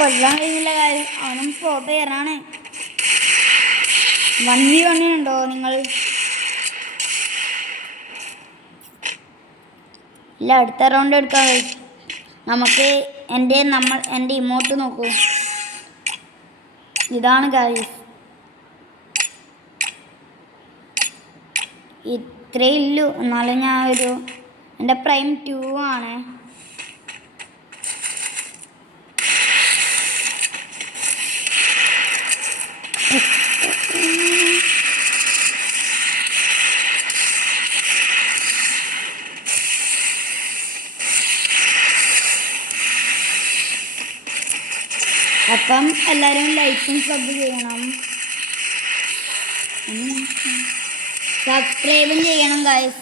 കൊല്ലാൻ കഴിയുന്നില്ല കാര്യം. അവനും പ്രോ പ്ലെയറാണ്. 1v1 ഉണ്ടോ നിങ്ങൾ? ഇല്ല, അടുത്ത റൗണ്ട് എടുക്കാം. നമുക്ക് എൻ്റെ ഇമോട്ട് നോക്കൂ. ഇതാണ് ഗൈസ്. ഇത്രേ ഇല്ലു. എന്നാലും ഞാൻ എൻ്റെ പ്രൈം 2 ആണ്. അപ്പം എല്ലാവരും ലൈക്കും സബ് ചെയ്യണം, സബ്സ്ക്രൈബും ചെയ്യണം ഗൈസ്.